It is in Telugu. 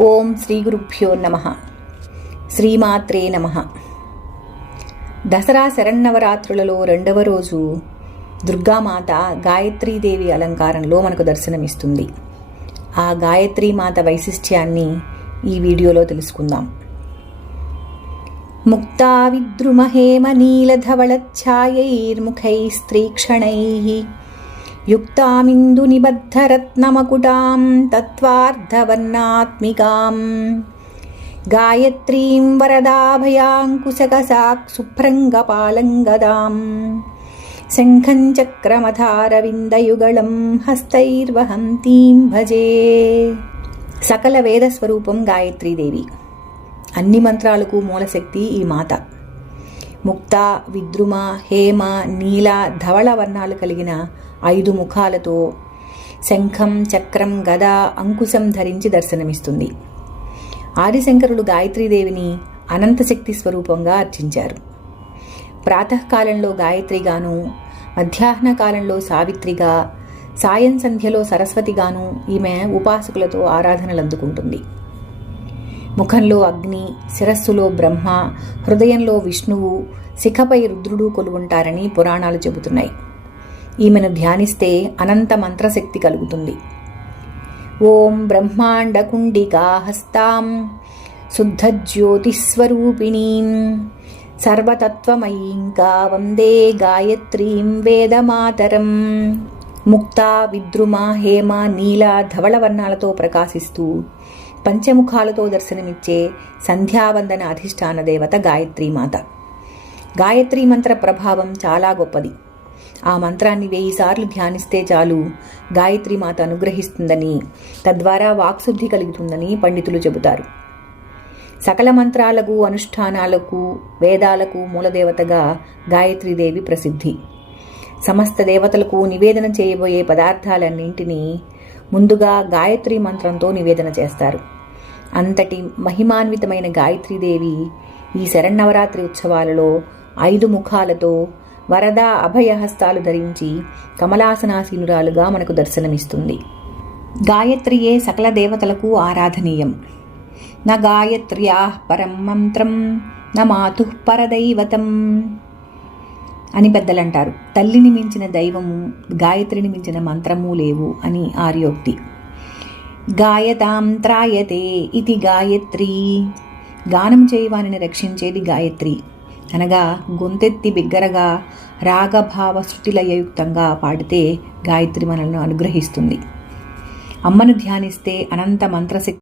ఓం శ్రీ గురుభ్యో నమ. శ్రీమాత్రే నమ. దసరా శరన్నవరాత్రులలో రెండవ రోజు దుర్గామాత గాయత్రీదేవి అలంకారంలో మనకు దర్శనమిస్తుంది. ఆ గాయత్రీమాత వైశిష్ట్యాన్ని ఈ వీడియోలో తెలుసుకుందాం. ముక్తా విద్రుమహేమ నీలధవళఛాయైర్ముఖైస్త్రీక్షణైः యుక్తామిందు నిబద్ధరత్నమకుటాం తత్వార్ధవర్ణాత్మికాం గాయత్రీం వరదాభయాంకుశకసాక్ సుభ్రంగపాలంగదాం శంఖం చక్రమధారవిందయుగళం హస్తైర్వహంతీం భజే. సకల వేదస్వరూపం గాయత్రీదేవి. అన్ని మంత్రాలకు మూలశక్తి ఈ మాత. ముక్త విద్రుమ హేమ నీల ధవళ వర్ణాలు కలిగిన ఐదు ముఖాలతో శంఖం చక్రం గద అంకుశం ధరించి దర్శనమిస్తుంది. ఆదిశంకరుడు గాయత్రీదేవిని అనంతశక్తి స్వరూపంగా అర్చించారు. ప్రాతకాలంలో గాయత్రిగాను మధ్యాహ్న కాలంలో సావిత్రిగా సాయం సంధ్యలో సరస్వతిగాను ఈమె ఉపాసకులతో ఆరాధనలు అందుకుంటుంది ముఖంలో అగ్ని శిరస్సులో బ్రహ్మ హృదయంలో విష్ణువు శిఖపై రుద్రుడు కొలువుంటారని పురాణాలు చెబుతున్నాయి. ఈమెను ధ్యానిస్తే అనంత మంత్రశక్తి కలుగుతుంది. ఓం బ్రహ్మాండకుండికా హస్తాం శుద్ధజ్యోతిస్వరూపిణీం సర్వతత్వమయీంకా వందే గాయత్రీం వేదమాతరం ముక్త విద్రుమ హేమ నీల ధవళ వర్ణాలతో ప్రకాశిస్తూ పంచముఖాలతో దర్శనమిచ్చే సంధ్యావందన అధిష్టాన దేవత గాయత్రీమాత గాయత్రీ మంత్ర ప్రభావం చాలా గొప్పది. ఆ మంత్రాన్ని వెయ్యిసార్లు ధ్యానిస్తే చాలు గాయత్రీమాత అనుగ్రహిస్తుందని తద్వారా వాక్శుద్ధి కలుగుతుందని పండితులు చెబుతారు. సకల మంత్రాలకు అనుష్ఠానాలకు వేదాలకు మూలదేవతగా గాయత్రీదేవి ప్రసిద్ధి. సమస్త దేవతలకు నివేదన చేయబోయే పదార్థాలన్నింటినీ ముందుగా గాయత్రి మంత్రంతో నివేదన చేస్తారు. అంతటి మహిమాన్వితమైన గాయత్రీదేవి ఈ శరన్నవరాత్రి ఉత్సవాలలో ఐదు ముఖాలతో వరద అభయహస్తాలు ధరించి కమలాసనాసీనురాలుగా మనకు దర్శనమిస్తుంది. గాయత్రియే సకల దేవతలకు ఆరాధనీయం. నా గాయత్ర్యా పరం మంత్రం నా మాతు పరదైవతం అని పెద్దలంటారు. తల్లిని మించిన దైవము గాయత్రిని మించిన మంత్రము లేవు అని ఆర్యోక్తి. గాయతాం త్రాయతే ఇది గాయత్రి. గానం చేయవానిని రక్షించేది గాయత్రి. అనగా గొంతెత్తి బిగ్గరగా రాగభావ శృతిలయయుక్తంగా పాడితే గాయత్రి మనల్ని అనుగ్రహిస్తుంది. అమ్మను ధ్యానిస్తే అనంత మంత్రశక్తి